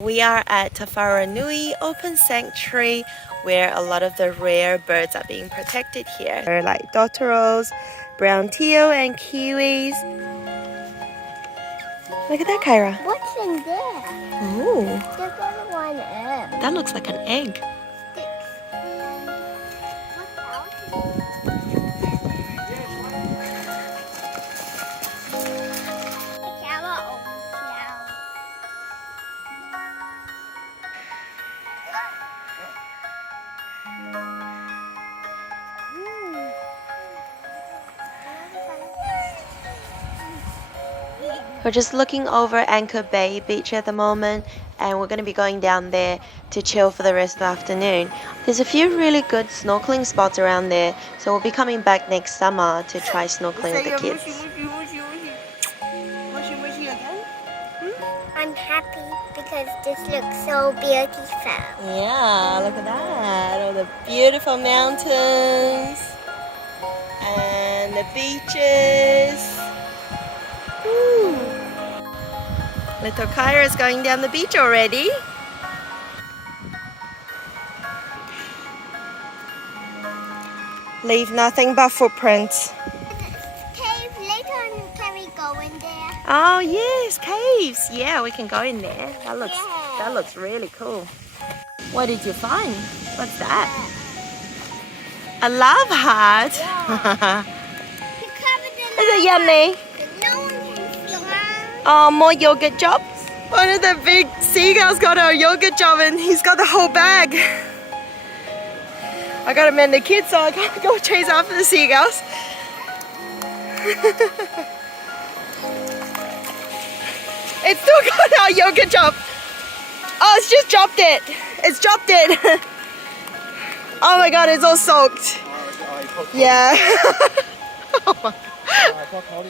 We are at Te Wharanui Open Sanctuary where a lot of the rare birds are being protected here. They're like dotterels, brown teal and kiwis. Look at that, Kyra. What's in there? Ooh, There's only one egg. that looks like an egg. We're just looking over Anchor Bay Beach at the moment, and we're going to be going down there to chill for the rest of the afternoon. There's a few really good snorkeling spots around there, so we'll be coming back next summer to try snorkeling with the kids. I'm happy because this looks so beautiful. Yeah, look at that. All the beautiful mountains and the beaches. Woo. Little Kyra is going down the beach already. Leave nothing but footprints. Cave, later on, can we go in there? Oh yes, caves. Yeah, we can go in there. That looks really cool. What did you find? What's that? A love heart. You covered the Is it yummy? No one can see her. Oh, more yogurt jobs. One of the big seagulls got a yogurt job and he's got the whole bag. I gotta mend the kids so I can't go chase after the seagulls. It's still got our yogurt job. Oh, it's just dropped it. It's dropped it. Oh my god, it's all soaked. Yeah. Oh my god.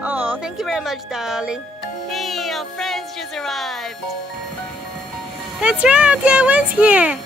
Oh, thank you very much, darling. Hey, our friends just arrived. That's right, Auntie Anne's here.